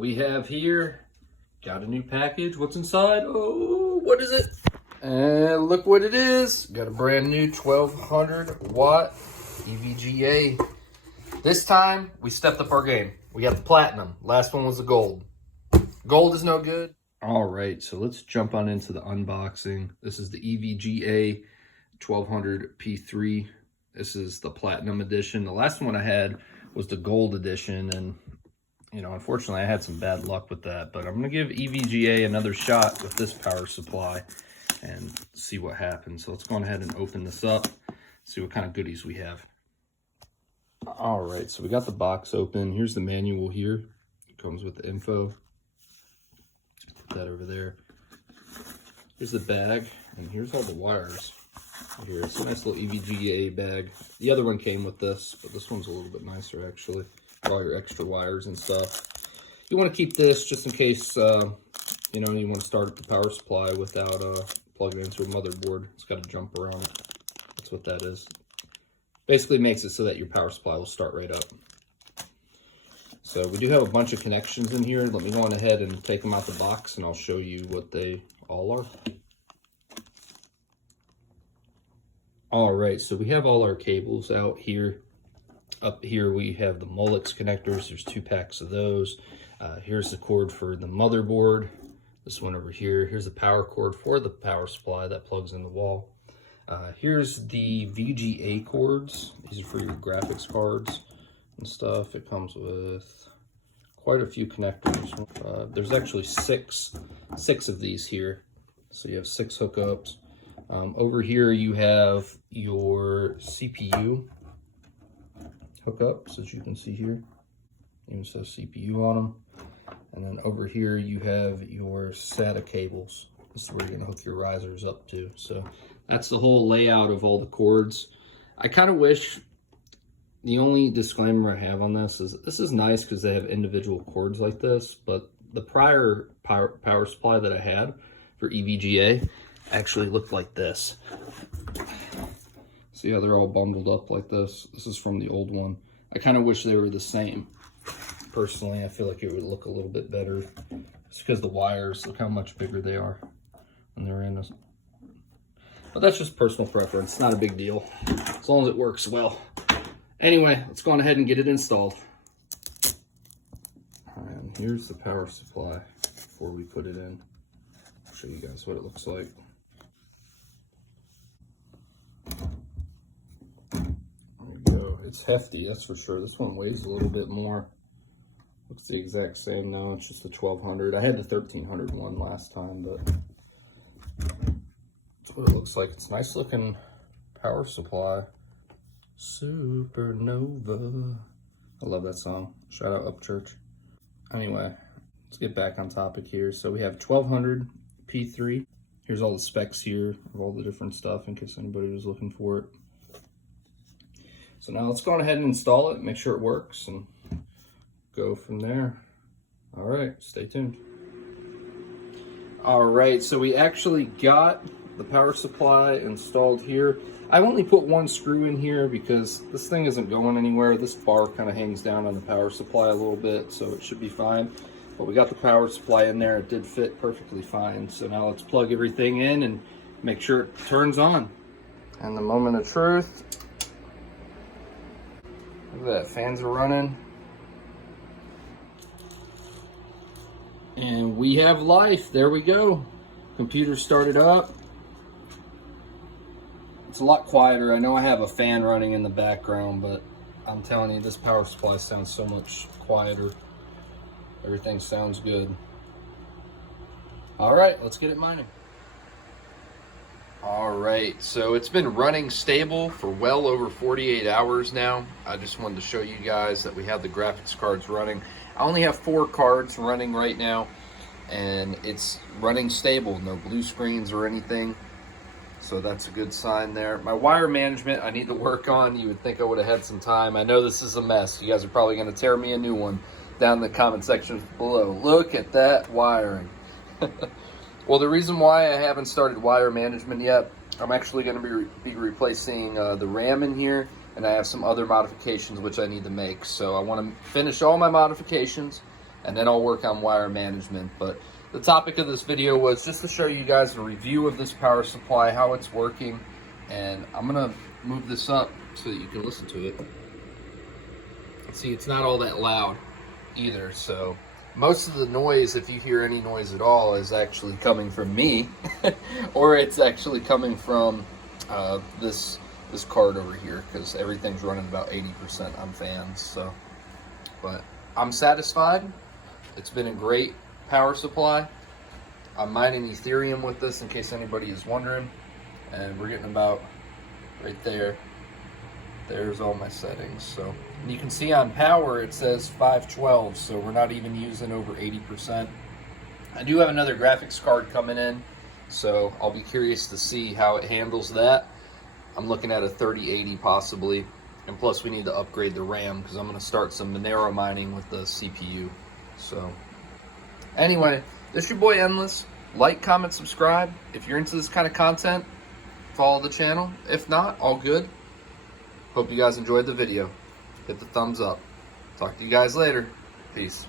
what we have here. Got a new package. What's inside? Oh, what is it? And look what it is. Got a brand new 1200 watt EVGA. This time we stepped up our game. We got the platinum. Last one was the gold. Gold is no good. All right, so let's jump on into the unboxing. This is the EVGA 1200 P3. This is the platinum edition. The last one I had was the gold edition, and you know, unfortunately I had some bad luck with that, but I'm gonna give EVGA another shot with this power supply and see what happens. So let's go ahead and open this up, see what kind of goodies we have. All right, so we got the box open. Here's the manual here. It comes with the info. Put that over there. Here's the bag, and here's all the wires. Here, it's a nice little EVGA bag. The other one came with this, but this one's a little bit nicer actually. All your extra wires and stuff. You want to keep this just in case, you know, you want to start up the power supply without plugging it into a motherboard. It's got a jumper on it. That's what that is. Basically makes it so that your power supply will start right up. So we do have a bunch of connections in here. Let me go on ahead and take them out the box and I'll show you what they all are. All right, so we have all our cables out here. Up here we have the mullets connectors. There's 2 packs of those. Here's the cord for the motherboard. This one over here. Here's the power cord for the power supply that plugs in the wall. Here's the VGA cords. These are for your graphics cards and stuff. It comes with quite a few connectors. There's actually six of these here. So you have 6 hookups. Over here you have your CPU hookups, as you can see here. Even says CPU on them. And then over here you have your SATA cables. This is where you're gonna hook your risers up to. So that's the whole layout of all the cords. I kind of wish, the only disclaimer I have on this is nice because they have individual cords like this, but the prior power supply that I had for EVGA actually looked like this. See how they're all bundled up like this? This is from the old one. I kind of wish they were the same. Personally, I feel like it would look a little bit better. It's because the wires, look how much bigger they are when they're in this. But that's just personal preference, not a big deal, as long as it works well. Anyway, let's go on ahead and get it installed. And here's the power supply before we put it in. I'll show you guys what it looks like. It's hefty, that's for sure. This one weighs a little bit more. Looks the exact same now. It's just a 1200. I had the 1300 one last time, but that's what it looks like. It's a nice looking power supply. Supernova. I love that song. Shout out Upchurch. Anyway, let's get back on topic here. So we have 1200 P3. Here's all the specs here of all the different stuff in case anybody was looking for it. So now let's go on ahead and install it, make sure it works, and go from there. All right, stay tuned. All right, so we actually got the power supply installed here. I've only put 1 screw in here because this thing isn't going anywhere. This bar kind of hangs down on the power supply a little bit, so it should be fine. But we got the power supply in there. It did fit perfectly fine. So now let's plug everything in and make sure it turns on. And the moment of truth. Look at that, fans are running. And we have life, there we go. Computer started up. It's a lot quieter. I know I have a fan running in the background, but I'm telling you, this power supply sounds so much quieter. Everything sounds good. All right, let's get it mining. All right, so it's been running stable for well over 48 hours now. I just wanted to show you guys that we have the graphics cards running. I only have 4 cards running right now, and it's running stable, no blue screens or anything. So that's a good sign there. My wire management, I need to work on. You would think I would have had some time. I know this is a mess. You guys are probably gonna tear me a new one down in the comment section below. Look at that wiring. Well, the reason why I haven't started wire management yet, I'm actually going to be replacing the RAM in here, and I have some other modifications which I need to make. So I want to finish all my modifications, and then I'll work on wire management. But the topic of this video was just to show you guys a review of this power supply, how it's working, and I'm gonna move this up so that you can listen to it. See, it's not all that loud either, so most of the noise, if you hear any noise at all, is actually coming from me or it's actually coming from this card over here, because everything's running about 80% on fans. So, but I'm satisfied. It's been a great power supply. I'm mining Ethereum with this, in case anybody is wondering, and we're getting about right there. There's all my settings. So you can see on power it says 512, so we're not even using over 80%. I do have another graphics card coming in, so I'll be curious to see how it handles that. I'm looking at a 3080 possibly, and plus we need to upgrade the RAM because I'm going to start some Monero mining with the CPU. So anyway, this is your boy Endless. Like, comment, subscribe. If you're into this kind of content, follow the channel. If not, all good. Hope you guys enjoyed the video. Hit the thumbs up. Talk to you guys later. Peace.